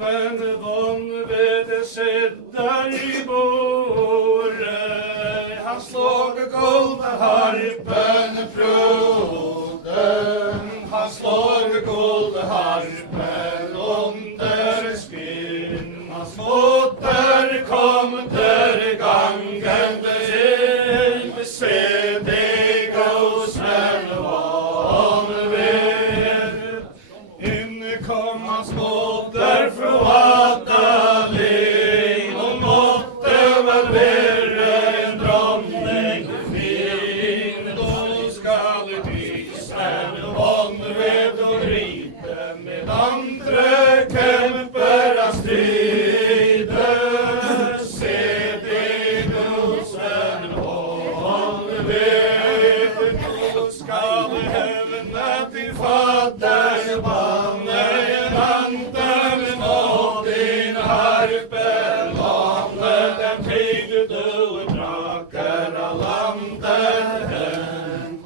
Sven vann ved det sitter i bordet. Han slår guldharpen proden. Han slår guldharpen under skinn. Hans motter kom der gangen til. Se deg og Sven vann ved. Inne kom hans motter fra Adalin, og måtte vel være en dronning fin. Då skal vi Sven vann ved og ride med andre kjemper av stride. Se deg og Sven vann ved. Nå skal hevne til fader banne en anden og din harpelane. Den tygde draker av landet.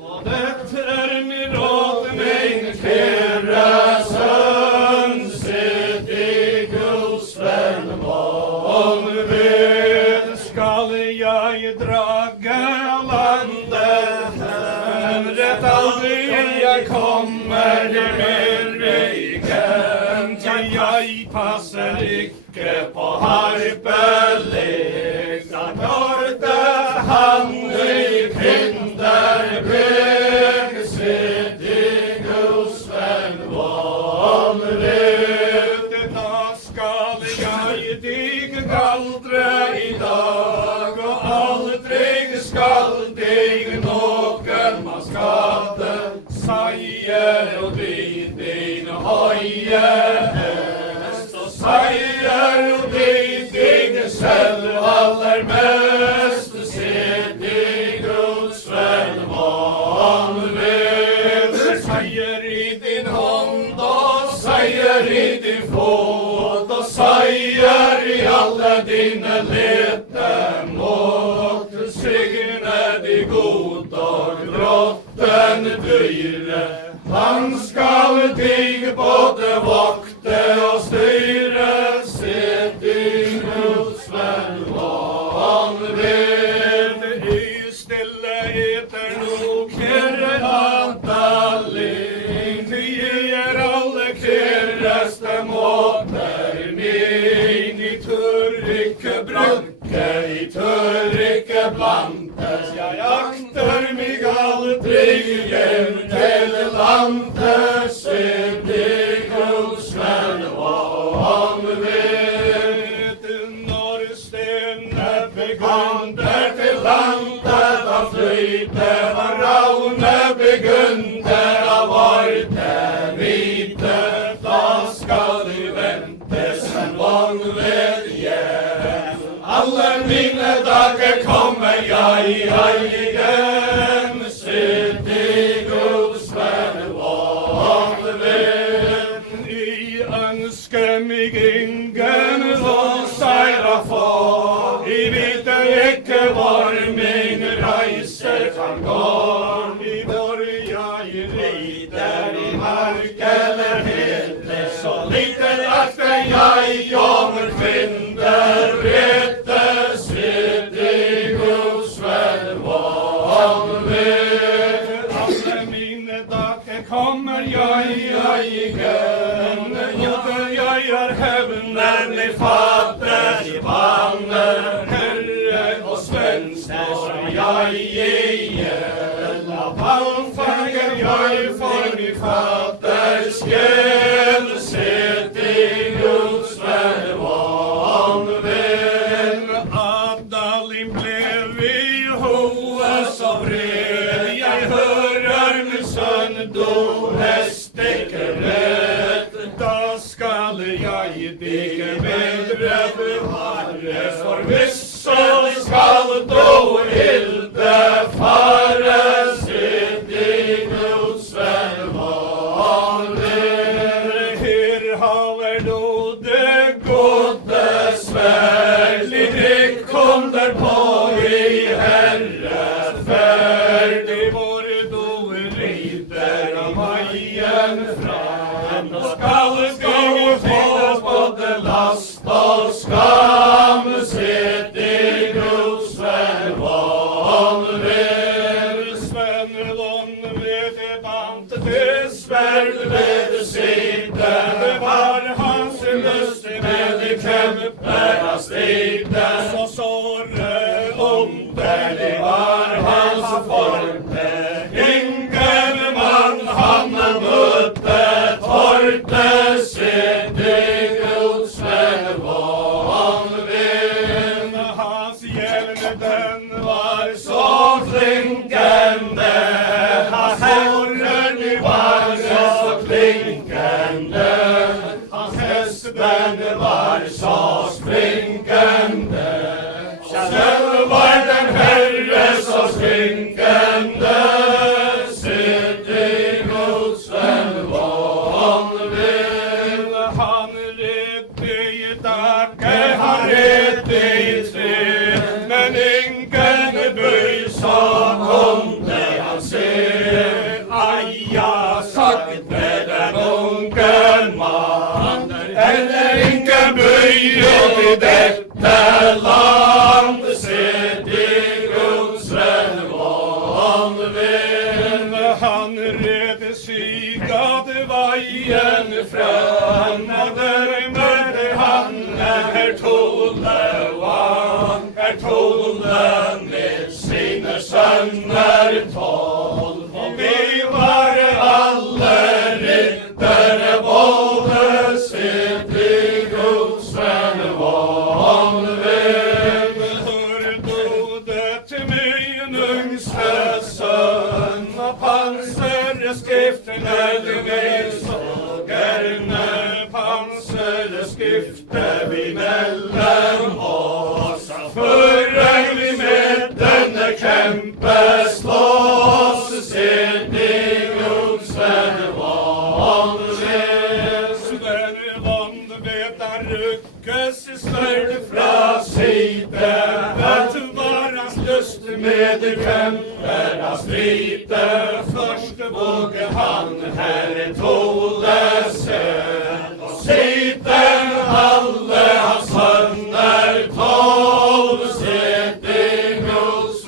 Og dette min råd, min kjære sønn. Se deg og Sven vann ved. Skal jeg drage landet, rett aldri jeg kommer mer igen. Til jeg passer ikke på harpelek. Da hørte han i Kinderbæk. Se deg og Sven vann ved. Da skal jeg deg galdre i dag, og aldri skal deg noen man skade. Seier og din høye hest, og seier og din selv allermest. Se deg og Sven vann ved. Seier i din hånd, og seier i din fot, og seier i alle dine lete mål. Signe de god og grotten dyre. Han skal deg både vokte og styre. Se deg og Sven vann ved. I stille eter nok herre Adalin. De er alle kjæreste måter min. I tør ikke bruke, i tør ikke blandes. Jeg akter meg aldri hjem til landet. Se deg og Sven vann ved. Når stene begynte til landet, da fløyte var raune begynte av varte hvite. Da skal du vente Sven vann ved hjem. Alle mine dager kommer jeg igjen. Se deg og Sven vann ved. Jeg ønsker meg ingen som seira for. Jeg vet ikke hvor min reise kan gå. Hvor jeg rider i mark eller hete, så lite akter jeg om kvinner rette. Se deg og Sven vann ved. Alle mine dager kommer jeg igjen. Joder jeg hevnen i fader i vannet. Herre og svenske som jeg igjen. Av halvfanger jeg for min faders gjeld. Se deg og Sven vann ved. Adalin blev i hoet så vred. Jeg hører min sønn do hestekke rett. Da skal jeg deg bedre bevare. For hvis så skal do hilde fare. Se deg og Sven vann ved. Her har du det gode sverd. Litt kom der på i herreferd. Hvor du rider av veien fram. Nå skal du få både last og skam, sitt i Guds vanvill. Sven vanvill i bant til sverd ved siden. Det var hans lyst med de kjemper av striden. Så såre underlig var hans forte. Ingen mann han møtte torte sitt i Guds vanvill. Hans hjelm den var så klinkende, hans horn var så klinkende, hans hesten var så sprinkende. Selv var den Herre så sprinkende, sitt i Guds vanvill. Han redde i takke, han redde i tre, men ingen bøy så kunne han se. Aja, sagt med den unge mann, eller ingen bøy i dette land, sitt i Guds vanvill. Han redde seg av veien fram, og der møtte han Tole med sine sønner 12. Og vi var alle ryttere både, sitt i Guds vanvill. Hør du dette meningsløsen, og panserskriftene du vil så gerne. Panserskiftet vi mellom oss, før vi med denne kjempe slåss, sitt i Guds vanvill. Sven vanvill der rykkes i sverd fra side, vet var hans lyst med kjemper av stride. Først våge han Herre Tole sønn, og siden alle hans sønner 12, sitt i Guds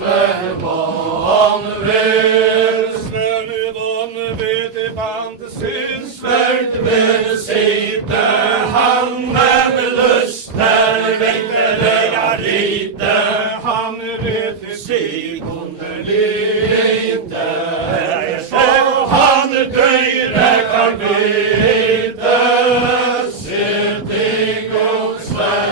vanvill. Sven vanvill i band sin sverd ved side, han med lyst der vinterlige rite, han vet seg under lite, så han døyre kan vite, sitt i Guds vanvill.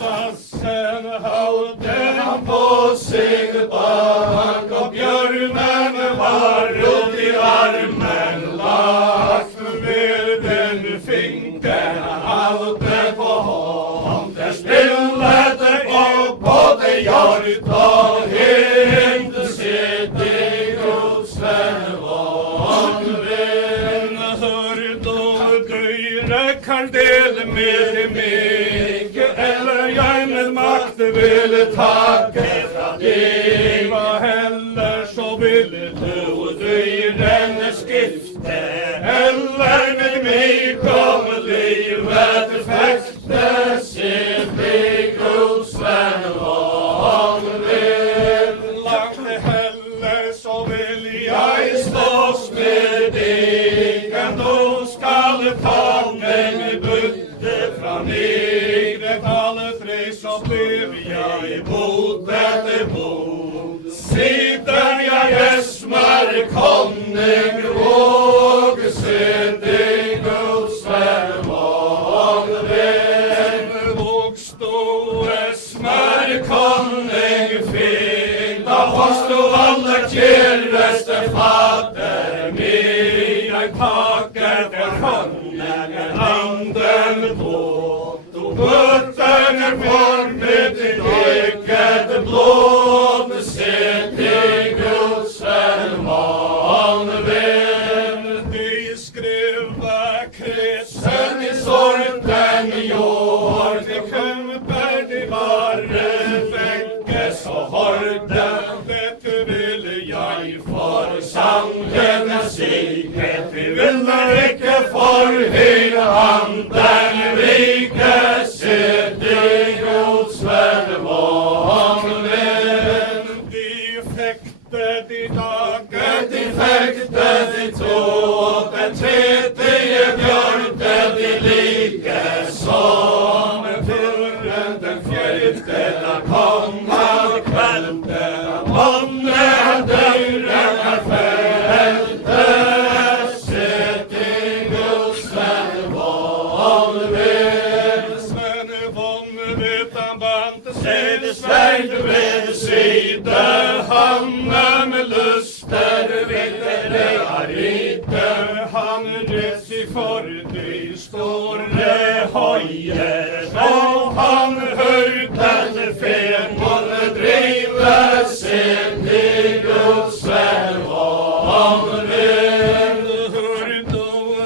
Dassen hadde han på seg bak, og bjørnen var rot i armen lagt. Med den fingeren han hadde på hånd, der spillet opp både hjort og hind, sitt i Guds vanvill. Hør du døyre kan dele med meg, eller jeg med makt vil takke fra deg. Hva heller så ville du døyrene skifte, eller med meg kom livet fekte, sitt i Guds vanvill. Langt heller så vil jeg slåss med deg, enn du skal ta meg budde fra meg. Det alle tre så blir jeg mot etter mot, siden jeg smør konning og sitt i Guds vanvill. Våg stå smør konning fin, da påstå alle kjæreste fader min. Jeg takker for konningen anden på, du bøttene formet i dykket blod, sitt i Guds vanvill. De skriver krisen i sorten jord, de kjemper de bare begge så hårde. Dette ville jeg for sannheten si, vi ville ikke for han den rike sitter Guds velmålen. De fekte de dager, de fekte de to, den tredje bjørte de like som. Før den fjerde da kom han kvelte, månne døren felte, sitter Guds velmålen. Svenne vonne vet han bant side, sverd ved side, han med lyster videre har rite, han rett i for de store høyer, og han hørte femåne drive sitter Guds velmålen.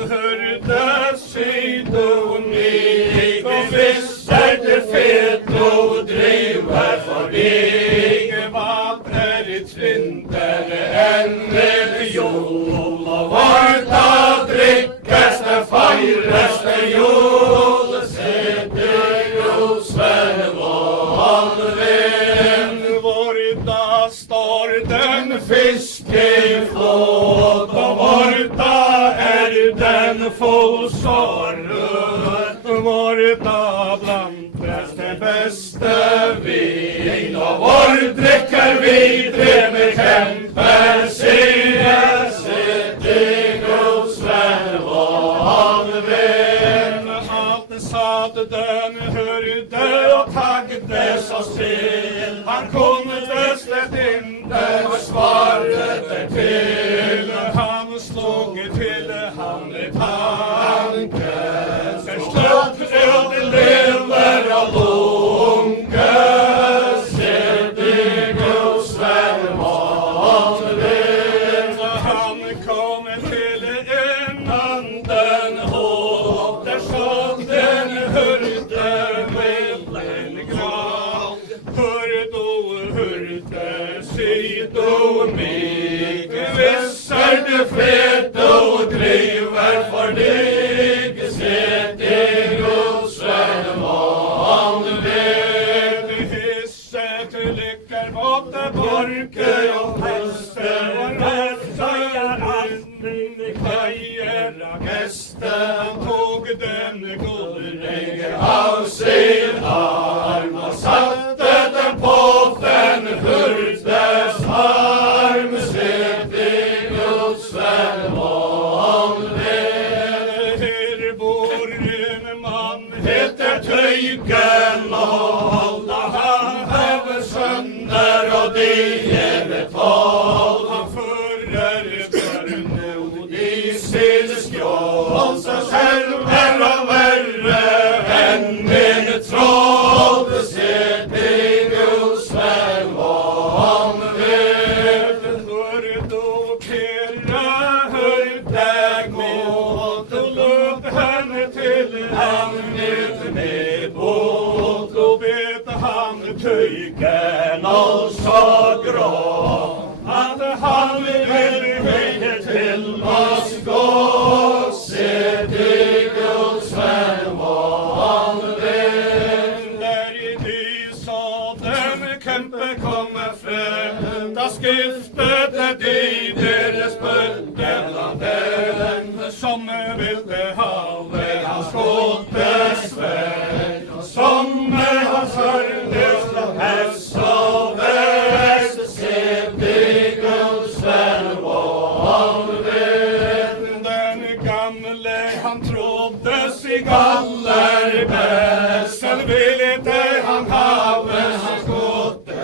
Hørte siden mig, og visser det fet og driver for dig, vad i trindere enn religion, og vart av drikkes det feires det jord, sitter Guds velmålen. Hvor da står den fisk i flåt, og hvor da den forsåret, hvor da blandes det beste vin, og hvor drikker vi med kjemper, sitter Guds velmålen. Alt satt den hørte og tagde så still, han kunne slett ikke svare det til, han slog til han i tanken, sen slått ut i lever og lunke, sitter Guds velmålen. Han kom til en anden håp, der så den hørte med en grav, hørte siden mig, visser det fet og driver for dig, sitter Guds velmålen. Hisse til lykker måtte borke og feste, og røfter anden køyer av geste, tog den gullrige av sin arm, og satte den på den hurdes arm, sitter Guds velmålen. Her bor en mann, heter Tøyken, og han har sønner, og de er 12. Han fører børne, og de sier skjål, så selv verre og verre enn min troll, sitter Guds velmålen. Hør du kjære, hør deg godt, og løp henne til han med båt, og vet han Tøyken og så grå, at han vil høye til oss gå, sitter Guds velmålen. Der i de så den kjempe kommer frem, da skiftet de deres bøtte blant dem, som ville hale hans gåte sverd, som hans hørtes og hest og vest, sitter Guds velmålen. Den gamle han trodde sig aller best, selv ville han have hans gåte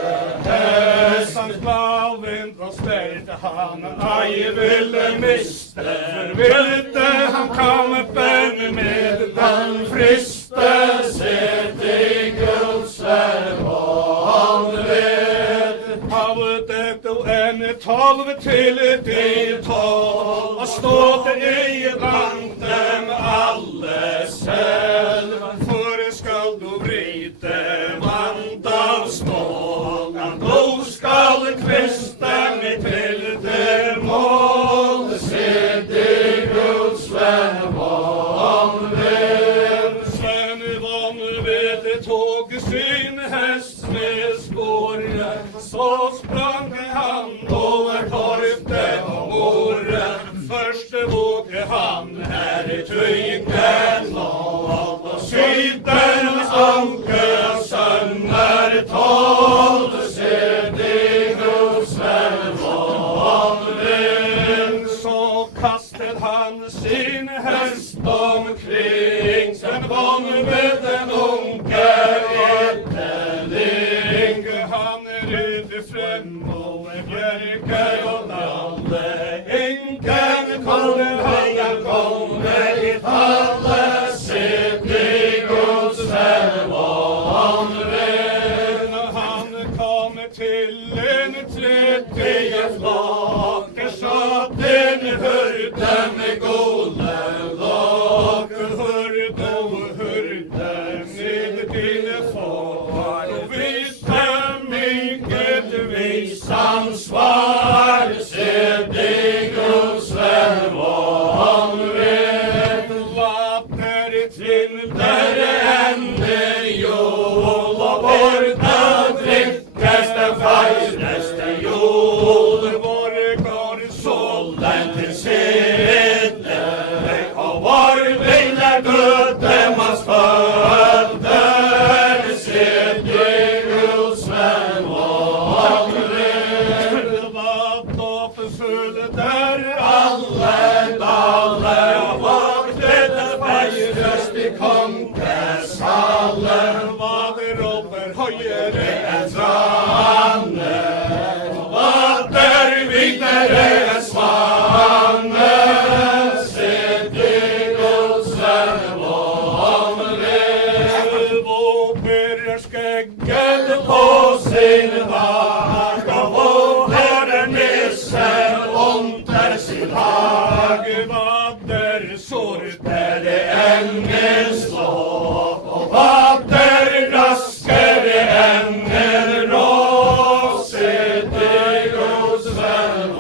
hest, hans glaven og stelte han ei ville miste, for ville han kampen med den friste, sitter Guds velmålen. Havet og en 12 til de 12, og stått i blant dem alle selv, for skal du vrite vant av smål, nå skal kviste meg til det mål, sitter Guds velmålen. kongen og Sydens anke sønner 12 sedig hos vanvind. Så kastet han sin hest omkring, sen vann med den unge etterling. Han rydde fremover bjerker og dalle, enken kommer han kommer i alle sedig hos vanvind. Han kom til en tredje flokk, satt en hørte med gode lokk, hørte ned til far, og visste meget vis ansvar, sedig hos vanvind. Vatter til dere ender jord, og borda drikkes det feireste jord. Våre går solden til side, og vår vil døde mas fødder, sedig hos vanvind. Vatt opp sulter alle daler, vågtet feires i kongesalen. Vader ropper høyere enn tranne, vader videre enn svanne, sedig hos vanvind. Våper skegget på sin vag, og hører nissen under sin hage. Vader sorter engen slåk, og vader raskere enn en råk, sedig hos vanvind.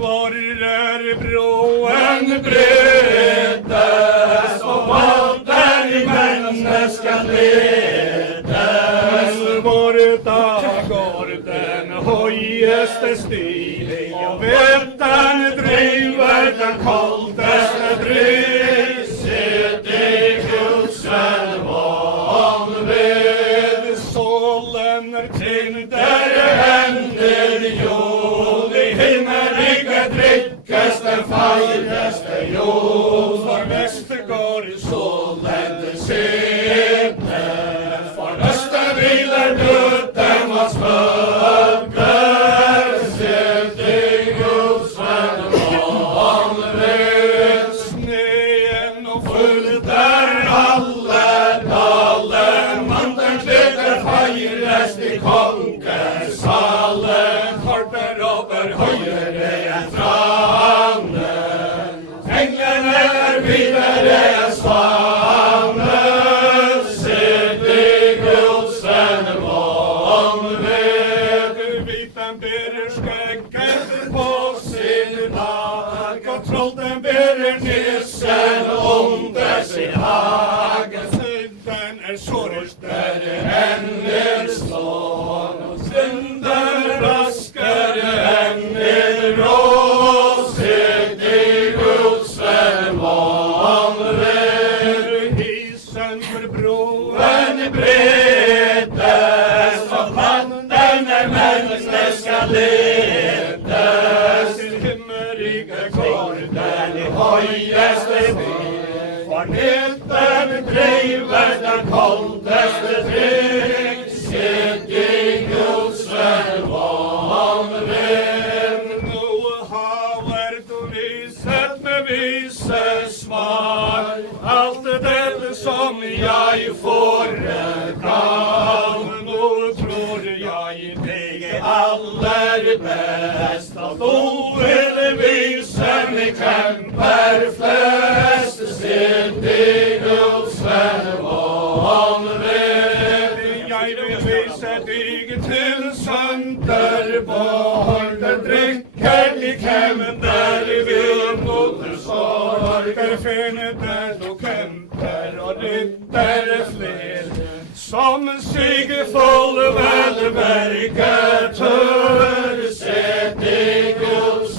Vårer broen bredes, og vader mennesker ledes. Borta går den høyeste stig, og vetten driver den koldeste driv, sedig hos vanvind. Solen til dere hender jord, i himmeriket drikkes den feireste jord. For vest går solen til side, for østen hviler døden mas fødder, sedig hos vanvind. Sneen og fulter alle daler, manten kleder feires i kongesalen. Harper over høyere enn tranen, englene videre enn svanne, sedig hos vanvind. Hviten bærer skegget på sin dag, og trolden bærer nissen under sin hage. Synden sorgstørre enn en slån, og synden raskere enn en råd, sedig hos vanvind. Isen for broen bredes, og vatten mennesker ledes. Til himmerige går den i høyeste stig, for netten driver den koldeste drikk, sedig hos vanvind. Nå har du viset med vise svar, alt dette som jeg foregav. Nå tror jeg deg aller best, at du vil vise meg kjemper flest, sedig hos vanvind. Jeg vil vise deg til Sønderborg, der drikker de kjemper vil mot sorg. Der finner du kjemper og rytter fler, som sig full velverket tør, sedig hos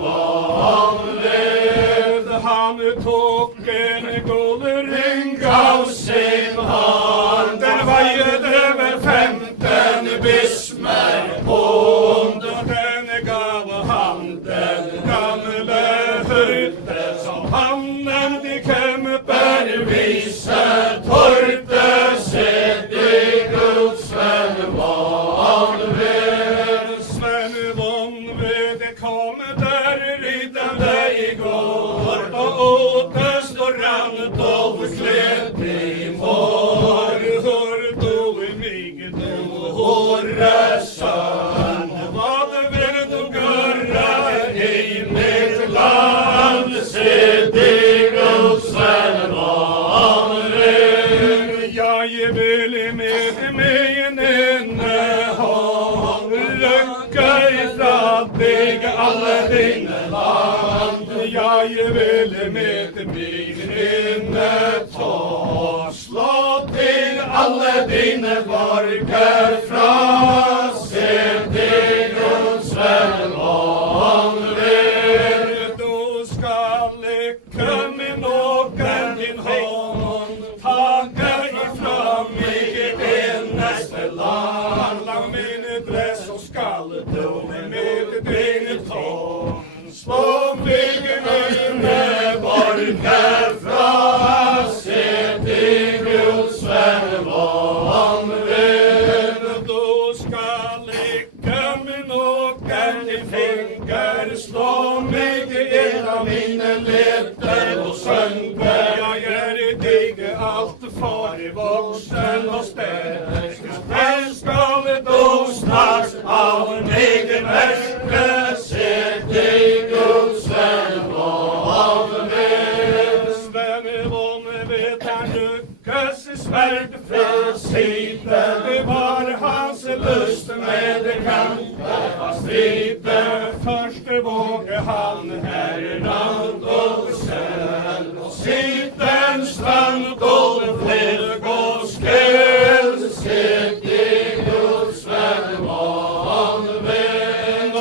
vanvind. han tog en guldring av sin hand. Den vajade över 15 bismarckpund. Den gav han den gamle hyrde som hannen de kämpar visar torte sett i Guds Sven Vanved. Sven Vanved kom där ridande igår och åt restaurant och klädd i mår. Hör du i mig du hårda sand, vad vill du göra i mitt land? Sett i Guds Sven Vanved. Jag vill med mig en innehåll lycka ifrån dig alla dina land. Jag vill med mig innehåll slå till alla dina vargar från. Sett i Guds Sven Vanved. Du ska lycka min åker din hånd, taga ifrån mig i nästa land. Min dress och skall du med din tång slå mig med vargar från. Sett i Guds Sven Vanved. Du ska lycka min åker din finger, slå mig i av mina leder och sönder. Jag är dig allt för i vuxen och stärk. Den skall du snart av mig märka. Sett i Guds Sven Vanved. Sven Vanved han lyckas i svärd från sidan. Det var hans lust med kampen fast striden. Först vågade han herrland och sen och sidan strand och flög och skräll. Sett i Guds Sven Vanved.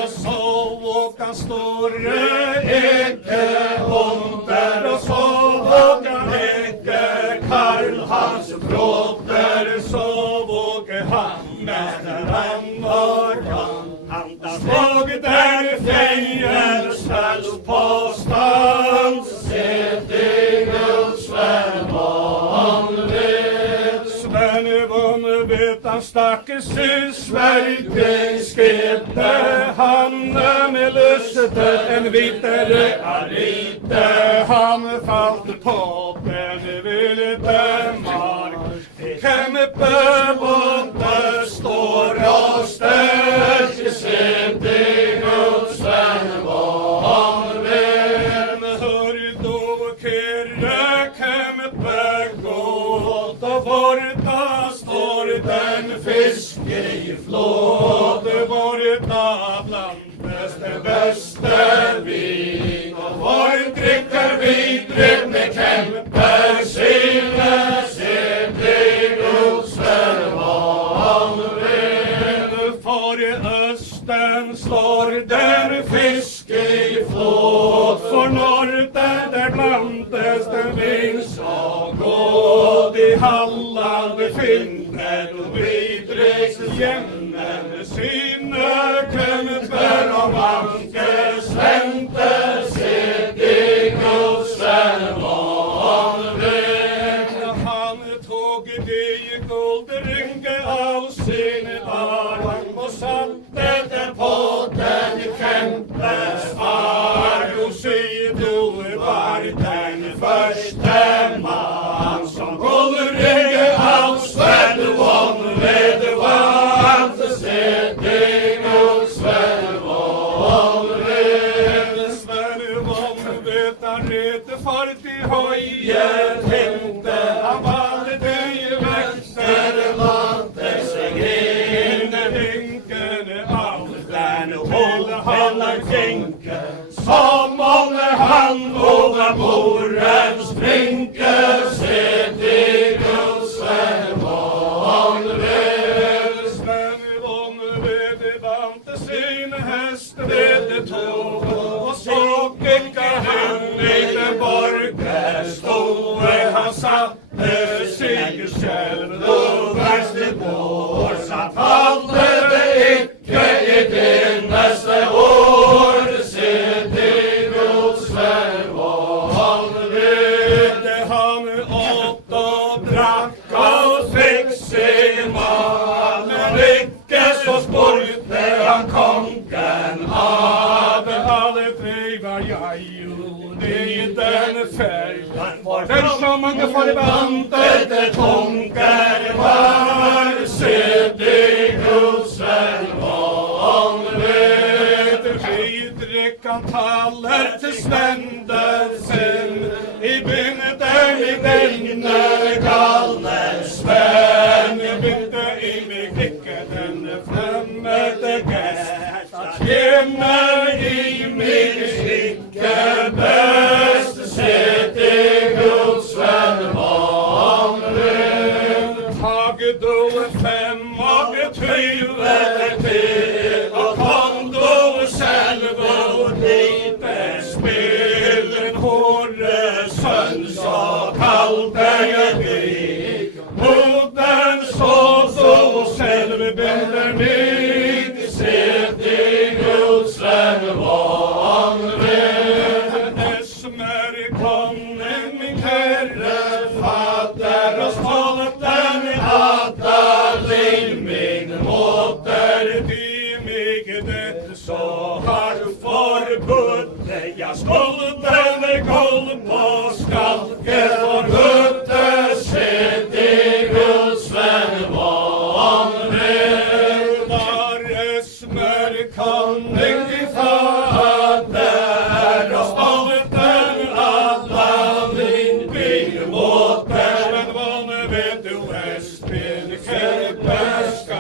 Och så vågade han större äckelhundar och så vågade han äckel Karl hans brotter. Så vågade han när han var han slog där fjällen ställs på stan. Sett i Guds Sven Vanved. Sven Vanved han stack sig Sverige skete. Han med lustet en vitare arite. Han fallt på den vilde mark. Kämpe borta står och stärk. Sett i Guds Sven Vanved. Hör du kirre kämpe gott och borta står den fiske i flåd. Borta blandas det bästa vin och var dricker vi drick med kämpe sinne. Sett i Guds Sven Vanved. För i östen slår den fiske i flåd. För norrten där blandas den vins och gåd. I Halland finner du vidriks jämnen sinne. Kämper och vanke svänte. Sett i Guds Sven Vanved. Han tog dig guldringe av sin arm och satte den på den kämpes arm. Och se du var den första man som guldringe av Sven Vanved vann. Sett i Guds Sven Vanved. Sven Vanved han rete fart i höjet tänkte. Han valde i växter lade sig in. Hinken av den håller han skänken. Som om han vågar borren sprinka. Sett i Guds Sven Vanved. Sven Vanved vante sin häst vid tåg och så gick han in i det satte sig själv och värste vår, satt hade det icke i din nästa år, se det Guds väg var det. Han åt och drack och fick sig mat, men icke så sporte han konken hade. Aldrig var jag gjorde i den färgen, den som man kan få i bandet, det tonkar var, se det Guds väg vanligt. Vi drickan taller till sländelsen, i bynden i denne galne spänn. I bygde i mig klicka den fremmede gäst, att gemmer i mig icke bäst, se det Guds väg vanligt. Tage då 5 och 20 till, och kom då själv och lite spelen hårde sön så kallte jag gick. Modern så själv binder mig, se det Guds väg vanligt. Smör konen min herre fader, och stolten i Adalin min moder, ty mig det så har förbudde. Jag stolten golv på skalke förbudde, se det Guds väg vanligt. Var smör konen i fader, och stolten Adalin min moder, men vad vet du väst min kärpeskan,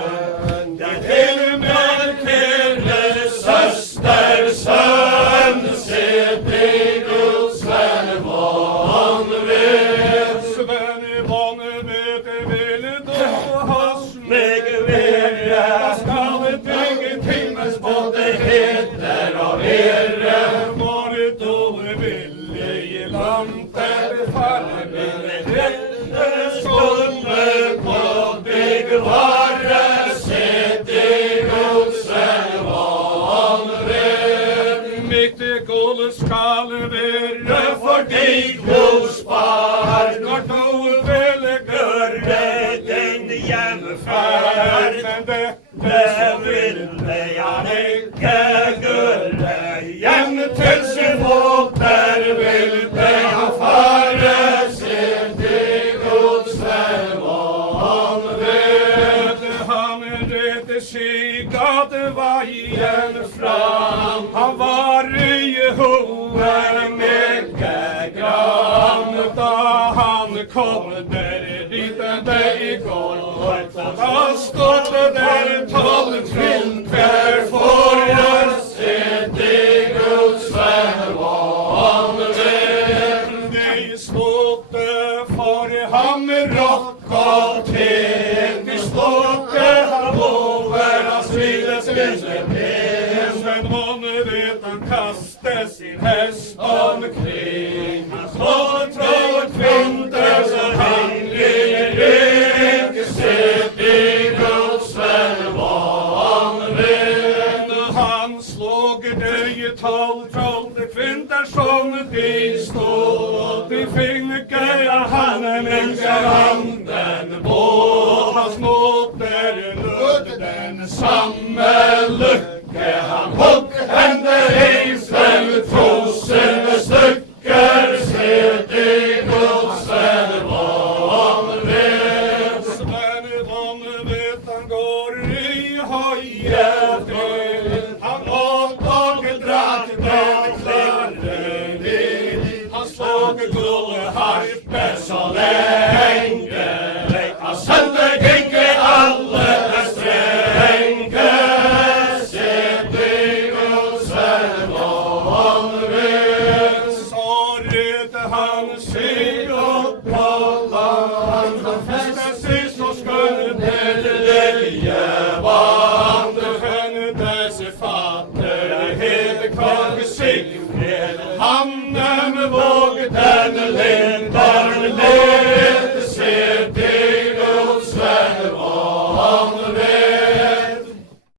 jag till mig till söster sön, se det Guds väg vanligt. Sven vanligt vill då ha smeg vera, skall det timmes både heter av er, var då vill i landet faller min rätt, skulle på byggvara, se det Guds väg vanligt. Mitt guld skall vara för dig gospar, vart då vill göra den jämfärd, men det ville jag icke göra. Jämn till sin åter ville jag fara, se det Guds väg vanligt. Han redde sig gade vajen fram, han var i Jehova mycket grann, da han kom där ridande igår. Da stod där 12 kvinnor för, se det Guds väg vanligt. De stod för han med rock och te, de stod över hans vides vindsläppen, men hon vet han kaste sin häst omkring. Han stod 2 kvinnor så han ger, se det Guds väg vanligt. Han slog dig 12 kvinnor som de stod, de fick handen handen på, hans moder löd den samme lycke. Han hugg henne i svälltrosen stycker, se det Guds väg vanligt. Sven vanligt han går i höjet, han åt och drack den kläder, han slog guldharpe så länge, han sände icke alla strängar, se det Guds väg vanligt. Så rete han sig upp på land, han fäste sig så skulle det levand, henne sig fatter hede kvar sig med hamnen vår.